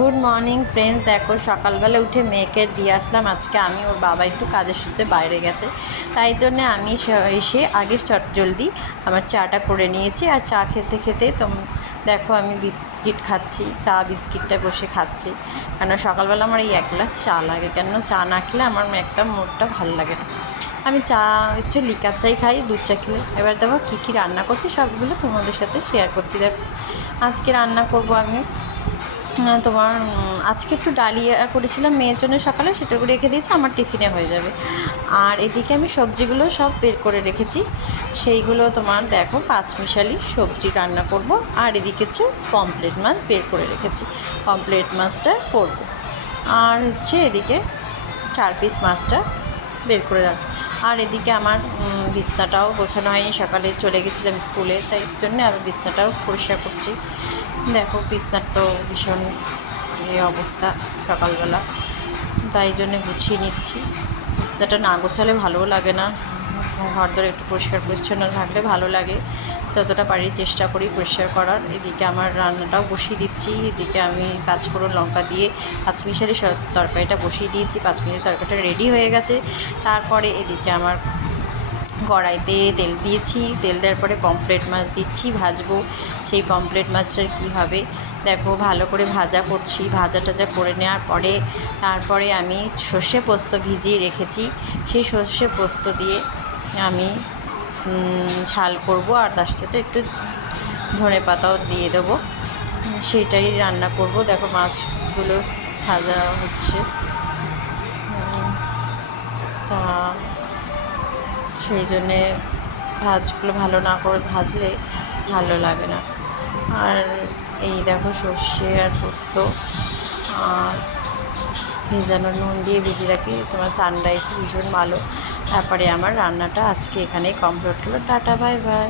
Good morning friends. দেখো সকালবেলা উঠে মেয়েকে দিয়ে আসলাম। আজকে আমি ওর বাবা একটু কাজের সূত্রে বাইরে গেছে, তাই জন্যে আমি এসে আগে জলদি আমার চাটা করে নিয়েছি। আর চা খেতে খেতে দেখো আমি বিস্কিট খাচ্ছি, চা বিস্কিটটা বসে খাচ্ছি। কেন সকালবেলা আমার এই এক গ্লাস চা লাগে, কেন চা না খেলে আমার একদম মুডটা ভালো লাগে না। আমি চা হচ্ছে লিকার চাই খাই দুধ চা খেলে। এবার দেখো কী কী রান্না করছি সবগুলো তোমাদের সাথে শেয়ার করছি। দেখো আজকে রান্না করব আমি তোমার আজকে একটু ডালিয়া করেছিলাম মেয়ের জন্য সকালে, সেটাকে রেখে দিয়েছি, আমার টিফিনে হয়ে যাবে। আর এদিকে আমি সবজিগুলো সব বের করে রেখেছি, সেইগুলো তোমার দেখো পাঁচমিশালি সবজি রান্না করব। আর এদিকে হচ্ছে পমফ্রেট মাছ বের করে রেখেছি, পমফ্রেট মাছটা করব। আর হচ্ছে এদিকে 4 পিস মাছটা বের করে রাখ। আর এদিকে আমার বিছনাটাও গোছানো হয়নি, সকালে চলে গেছিলাম স্কুলে, তাই জন্য আবার বিছনাটাও পরিষ্কার করছি। দেখো বিছনার তো ভীষণ অবস্থা সকালবেলা, তাই জন্যে গুছিয়ে নিচ্ছি। বিছনাটা না গোছালে ভালোও লাগে না, ঘর ধরে একটু পরিষ্কার পরিচ্ছন্ন থাকলে ভালো লাগে। যতটা পারি চেষ্টা করি পরিষ্কার করার। এদিকে আমার রান্নাটাও বসিয়ে দিচ্ছি। এদিকে আমি পাঁচফোড়ন লঙ্কা দিয়ে পাঁচমিশালি তরকারিটা বসিয়ে দিয়েছি। 5 মিনিট তরকারিটা রেডি হয়ে গেছে। তারপরে এদিকে আমার কড়াইতে তেল দিয়েছি, তেল দেওয়ার পরে পমফ্রেট মাছ দিচ্ছি, ভাজবো। সেই পমফ্রেট মাছটার কী হবে দেখো, ভালো করে ভাজা করছি। ভাজা টাজা করে নেওয়ার পরে তারপরে আমি সর্ষে পোস্ত ভিজিয়ে রেখেছি, সেই সর্ষে পোস্ত দিয়ে আমি ঝাল করব। আর তার সাথে একটু ধনে পাতাও দিয়ে দেবো, সেইটাই রান্না করব। দেখো মাছগুলো ভাজা হচ্ছে, তা সেই জন্যে ভাজগুলো ভালো না করে ভাজলে ভালো লাগে না। আর এই দেখো সর্ষে আর পোস্ত আর ভেজানো নুন দিয়ে ভিজিয়ে রাখি, তোমার সানরাইজ ভীষণ ভালো। তারপরে আমার রান্নাটা আজকে এখানেই কমপ্লিট হলো। Tata, bye bye.